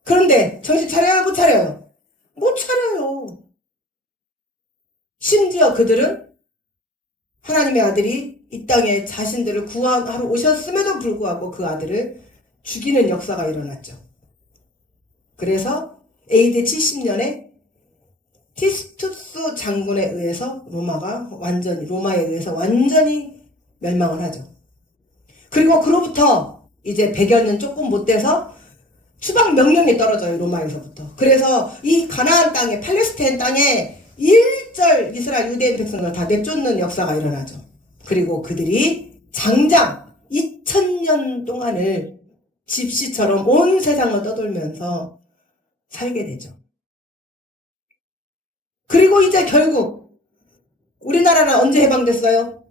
그런데 정신 차려요? 못 차려요? 못 차려요. 심지어 그들은 하나님의 아들이 이 땅에 자신들을 구하러 오셨음에도 불구하고 그 아들을 죽이는 역사가 일어났죠. 그래서 AD 70년에 티투스 장군에 의해서 로마에 의해서 완전히 멸망을 하죠. 그리고 그로부터 이제 100여 년 조금 못 돼서 추방 명령이 떨어져요. 로마에서부터. 그래서 이 가나안 땅에, 팔레스타인 땅에 일절 이스라엘 유대인 백성을 다 내쫓는 역사가 일어나죠. 그리고 그들이 장장 2000년 동안을 집시처럼 온 세상을 떠돌면서 살게 되죠. 그리고 이제 결국 우리나라는 언제 해방됐어요?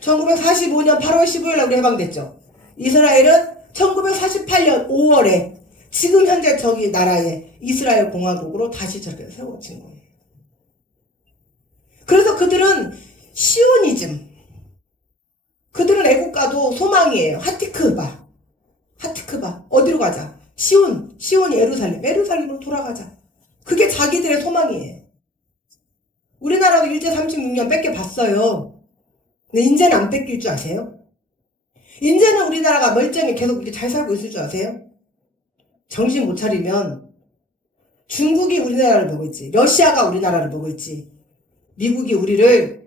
1945년 8월 15일 날 우리 해방됐죠. 이스라엘은 1948년 5월에 지금 현재 저기 나라의 이스라엘 공화국으로 다시 저렇게 세워진 거예요. 그래서 그들은 시오니즘, 그들은 애국가도 소망이에요. 하티크바 어디로 가자? 시온이 에루살렘으로 돌아가자. 그게 자기들의 소망이에요. 우리나라도 일제 36년 뺏겨봤어요. 근데 인제는 안 뺏길 줄 아세요? 인제는 우리나라가 멀쩡히 계속 이렇게 잘 살고 있을 줄 아세요? 정신 못 차리면 중국이 우리나라를 보고 있지, 러시아가 우리나라를 보고 있지, 미국이 우리를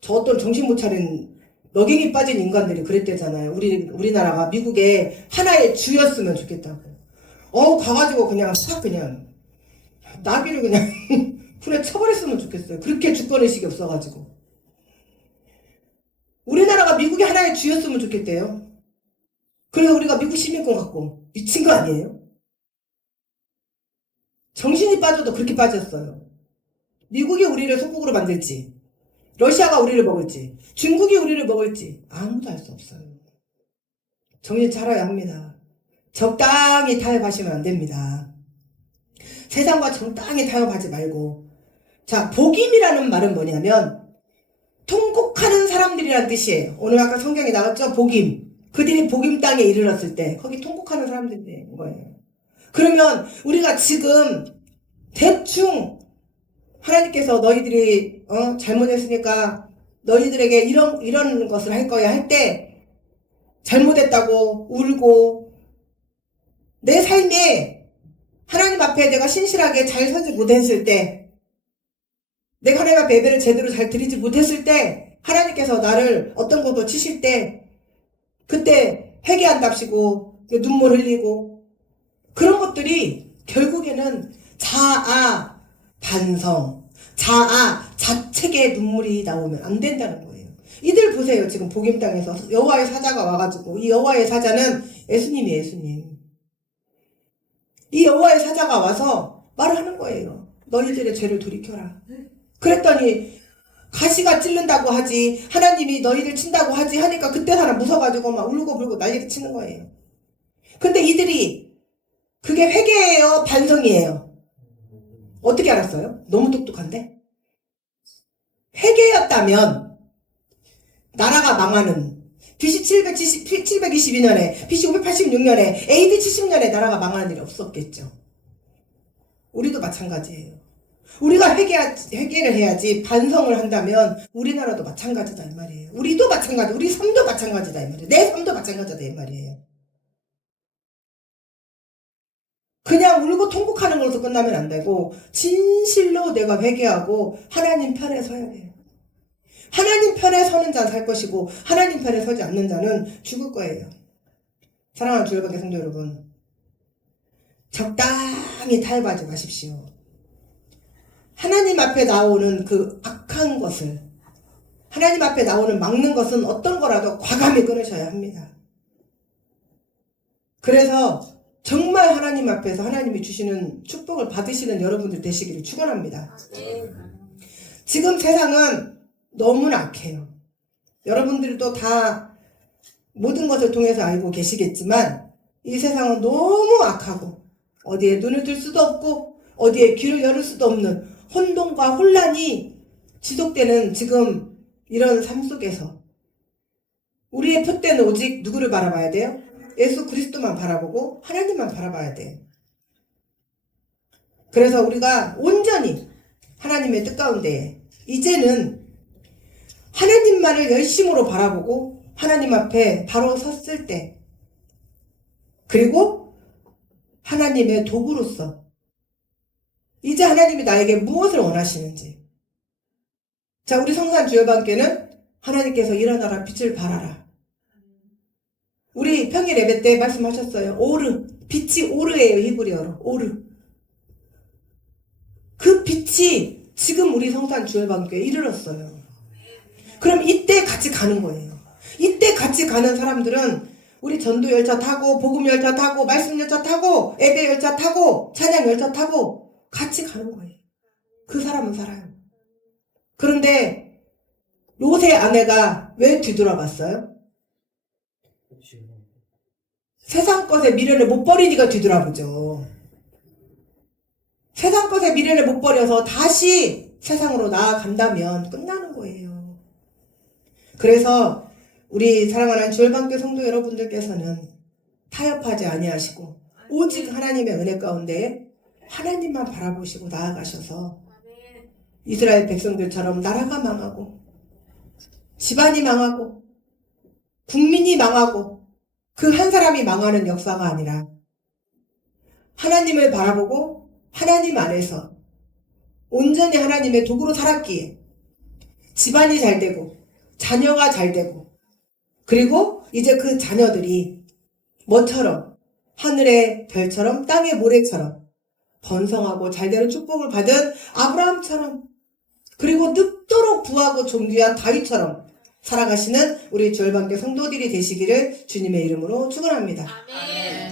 저 어떤 정신 못 차린 너갱이 빠진 인간들이 그랬대잖아요. 우리나라가 미국의 하나의 주였으면 좋겠다고. 가가지고 그냥 싹 그냥 나비를 그냥 불에 쳐버렸으면 좋겠어요. 그렇게 주권의식이 없어가지고. 우리나라가 미국의 하나의 주였으면 좋겠대요. 그래서 우리가 미국 시민권 갖고 미친 거 아니에요? 정신이 빠져도 그렇게 빠졌어요. 미국이 우리를 소국으로 만들지, 러시아가 우리를 먹을지, 중국이 우리를 먹을지 아무도 알 수 없어요. 정신 차려야 합니다. 적당히 타협하시면 안 됩니다. 세상과 적당히 타협하지 말고. 자, 복임이라는 말은 뭐냐면 통곡하는 사람들이란 뜻이에요. 오늘 아까 성경에 나왔죠? 복임. 그들이 복임 땅에 이르렀을 때 거기 통곡하는 사람들이 된 거예요. 그러면 우리가 지금 대충 하나님께서 너희들이 잘못했으니까 너희들에게 이런 것을 할 거야 할 때 잘못했다고 울고 내 삶에 하나님 앞에 내가 신실하게 잘 서지 못했을 때, 내가 하나님 앞에 예배를 제대로 잘 드리지 못했을 때 하나님께서 나를 어떤 것도 치실 때 그때 회개한답시고 눈물 흘리고 그런 것들이 결국에는 자아 반성, 자아 자책의 눈물이 나오면 안 된다는 거예요. 이들 보세요. 지금 복임 땅에서 여호와의 사자가 와가지고, 이 여호와의 사자는 예수님이에요. 예수님. 이 여호와의 사자가 와서 말을 하는 거예요. 너희들의 죄를 돌이켜라. 그랬더니 가시가 찔른다고 하지, 하나님이 너희들 친다고 하지 하니까 그때 사람 무서워가지고 막 울고 불고 난리를 치는 거예요. 근데 이들이 그게 회개예요, 반성이에요? 어떻게 알았어요? 너무 똑똑한데? 회개였다면 나라가 망하는, BC 722년에, BC 586년에, AD 70년에 나라가 망하는 일이 없었겠죠. 우리도 마찬가지예요. 우리가 회개를 해야지, 반성을 한다면 우리나라도 마찬가지다 이 말이에요. 우리도 마찬가지, 우리 삶도 마찬가지다 이 말이에요. 내 삶도 마찬가지다 이 말이에요. 그냥 울고 통곡하는 것으로 끝나면 안 되고 진실로 내가 회개하고 하나님 편에 서야 돼요. 하나님 편에 서는 자는 살 것이고 하나님 편에 서지 않는 자는 죽을 거예요. 사랑하는 주일반교 성도 여러분, 적당히 타협하지 마십시오. 하나님 앞에 나오는 그 악한 것을, 하나님 앞에 나오는 막는 것은 어떤 거라도 과감히 끊으셔야 합니다. 그래서 정말 하나님 앞에서 하나님이 주시는 축복을 받으시는 여러분들 되시기를 축원합니다. 지금 세상은 너무나 악해요. 여러분들도 다 모든 것을 통해서 알고 계시겠지만 이 세상은 너무 악하고 어디에 눈을 들 수도 없고 어디에 귀를 열을 수도 없는 혼돈과 혼란이 지속되는 지금 이런 삶 속에서 우리의 표대는 오직 누구를 바라봐야 돼요? 예수 그리스도만 바라보고 하나님만 바라봐야 돼요. 그래서 우리가 온전히 하나님의 뜻 가운데 이제는 하나님만을 열심으로 바라보고 하나님 앞에 바로 섰을 때, 그리고 하나님의 도구로서 이제 하나님이 나에게 무엇을 원하시는지. 자, 우리 성산 주일반교는 하나님께서 일어나라 빛을 발하라. 우리 평일 예배 때 말씀하셨어요. 오르, 빛이 오르예요. 히브리어로 오르. 그 빛이 지금 우리 성산 주일반교에 이르렀어요. 그럼 이때 같이 가는 거예요. 이때 같이 가는 사람들은 우리 전도 열차 타고 복음 열차 타고 말씀 열차 타고 예배 열차 타고 찬양 열차 타고 같이 가는 거예요. 그 사람은 살아요. 그런데 롯의 아내가 왜 뒤돌아봤어요? 세상 것에 미련을 못 버리니까 뒤돌아보죠. 세상 것에 미련을 못 버려서 다시 세상으로 나아간다면 끝나는 거예요. 그래서 우리 사랑하는 주일반교 성도 여러분들께서는 타협하지 아니하시고 오직 하나님의 은혜 가운데 하나님만 바라보시고 나아가셔서 이스라엘 백성들처럼 나라가 망하고 집안이 망하고 국민이 망하고 그 한 사람이 망하는 역사가 아니라 하나님을 바라보고 하나님 안에서 온전히 하나님의 도구로 살았기에 집안이 잘 되고 자녀가 잘 되고, 그리고 이제 그 자녀들이 뭐처럼 하늘의 별처럼 땅의 모래처럼 번성하고 잘되는 축복을 받은 아브라함처럼, 그리고 늙도록 부하고 존귀한 다윗처럼 살아가시는 우리 주얼반교 성도들이 되시기를 주님의 이름으로 축원합니다. 아멘.